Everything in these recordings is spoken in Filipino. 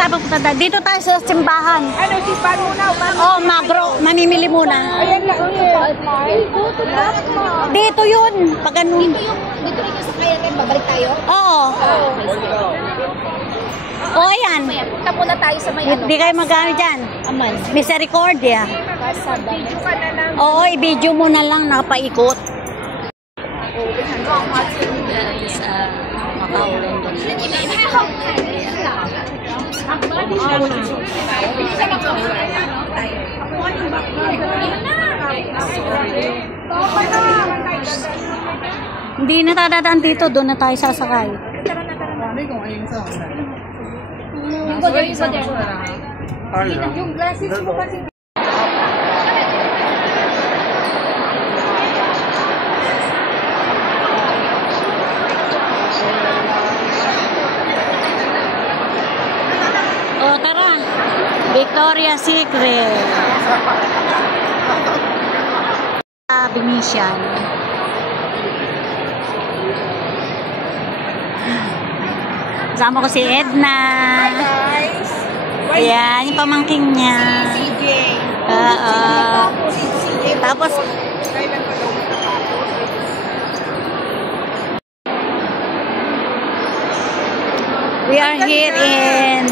tayo pupunta? Dito tayo sa simbahan. Ano, simbahan muna? Oh, magro. Mamimili muna. Ayan lang. Dito yun. Pag ganun. Dito rin yung sakayan, babalik tayo? Oo. O, ayan. Punta muna tayo sa may ano. Hindi kayo magkano dyan. Aman. Misericordia. Oo, i-video mo na lang. Nakapaikot. Hindi na tayo dadaan dito. Doon na tayo sasakay. Yung glasses mo kasi. O, tara. Victoria's Secret. Venetian. Kasama ko si Edna. Hi guys. Ayan, yung pamangking niya. CJ. Tapos, we are here in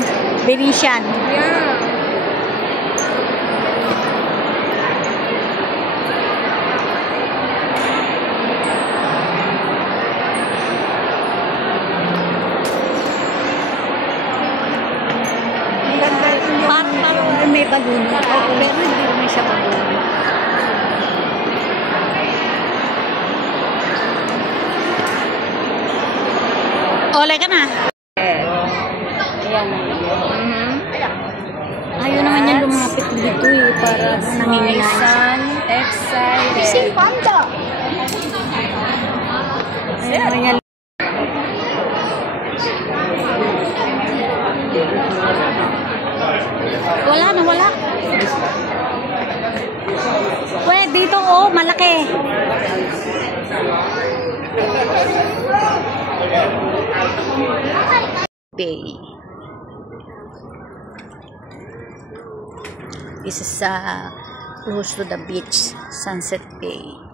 Venetian. Yeah. Parang may balloon. Oo, pero hindi naman siya balloon. Ole ka na. Ayan. Ayaw naman niya lumapit dito eh. Para nanginginan. Excited. Si Panda. Ayaw niya. Wala na, wala. Pwede dito, oh, malaki. Bay. This is close to the beach, Sunset Bay.